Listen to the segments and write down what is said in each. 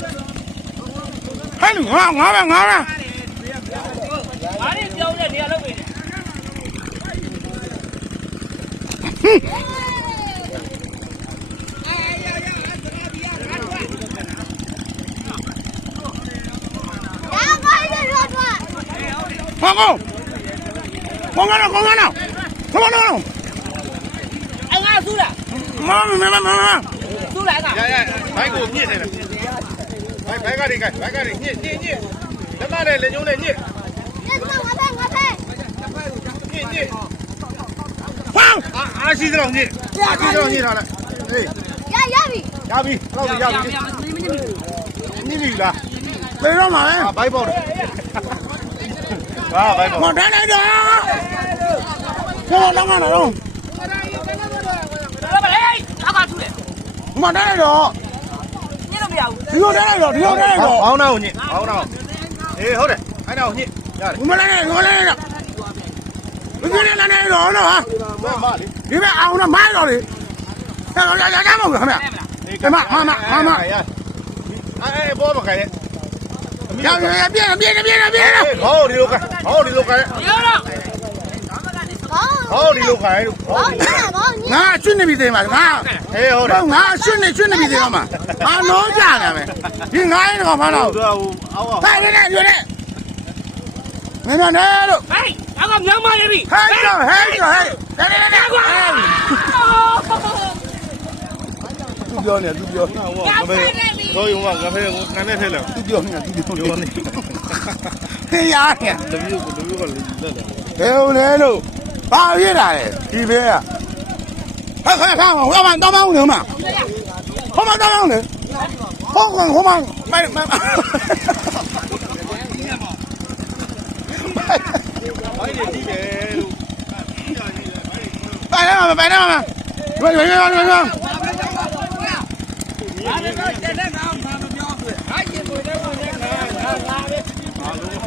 ဟဲ့လူငါငါပဲငါပဲဘာတွေပြောင်းတဲ့နေရာလောက်နေဟင်းဟောကောကောင်းကောင်းကောင်းကောင်းကောင်းကောင်းကောင်းအင်္ဂါဆူလားမမမမဆူလားကရရဘိုက်ကိုမြစ်တယ်လား ဘိုက်ကနေကဘိုက်ကနေညစ်ညစ်ညစ်လက်မနဲ့လက်ညှိုးနဲ့ညစ်ညစ်ညစ်ဟောအာအားရှိတော့ညစ်အားရှိတော့ညစ်ထားလိုက်ဟေးရပြီအဲ့လောက်ရပြီညစ်ပြီလားပြေတော့မှာလေအာဘိုက်ပေါက်တယ်ဟာဘိုက်ပေါက်မတန်းလိုက်တော့ဆောတော့ငါတော့တော့ဗလေအငါဆူးတယ်မတန်းလိုက်တော့ညလို့ မရဘူးဒီလိုတန်းလိုက်တော့ဒီလိုတန်းလိုက်တော့ဘောင်းနာကိုညစ်ဘောင်းနာကိုအေးဟုတ်တယ်အဲ့ဒါကိုညစ်ရတယ်ဒီမတန်းလိုက်ဒီမတန်းလိုက်တော့ဒီလိုတန်းလိုက်တော့နော်ဟာမမလေးဒီမဲ့အောင်တော့မိုင်းတော့လေအဲ့တော့ရရမဟုတ်ဘူးခင်ဗျအဲ့အဲ့ဘောမခိုင်နဲ့ရရပြင်းပြင်းပြင်းပြင်းဟောဒီလိုကဟောဒီလိုကရောတော့ ဟောဒီလိုခိုင်လို့ဟောဒီလိုငါရှင်းနေပြီသေးမှာငါဟေးဟုတ်တယ်ငါရှင်းနေရှင်းနေပြီသေးတော့မှာငါလုံးကြတယ်ပဲဒီငါရင်တော့မတော့သူကဟိုအောက်ဟဲ့နေနေနေမင်းတို့နေလို့ဟေးအငါမြောင်းမလေးပြီဟဲ့တော့ဟဲ့တော့ဟဲ့နေနေနေကွာသူပြောနေသူပြောဟောငါပဲတော့ယုံကငါဖဲငါနဲ့ထဲလဲသူပြောနေသူပြောပြောနေနေဟေးရတယ်တမျိုးကိုတမျိုးကလည်းလက်တယ်ဘယ်လိုလဲလို့ ဘာဖြစ်လာလဲဒီပဲอ่ะဟဲ့ဟဲ့ဟဲ့ဟိုမှာတောင်းပေါင်းနေမှာဟိုမှာတောင်းပေါင်းနေဟိုကဟိုမှာမိုင်မိုင်မိုင်ဒီပဲလို့ပိုင်နေမှာပိုင်နေမှာဒီမှာဒီမှာဒီမှာ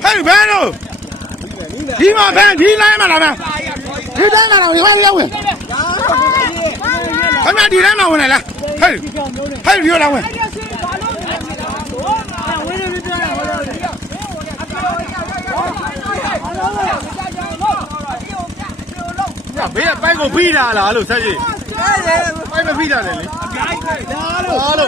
ဟဲ့ဘယ်လိုဒီမှာဘယ်ဒီလိုင်းမှာလားဗျ ဒီတိုင်းမှာလားဒီမှာရောက်ဝင်ခမဒီတိုင်းမှာဝင်လားဟဲ့ဟဲ့ဒီရောလာဝင်ညဘေးကဘိုင်းကိုဖိတာလားလို့ဆက်ကြည့်ဘိုင်းမဖိတာလေလေဟာလို့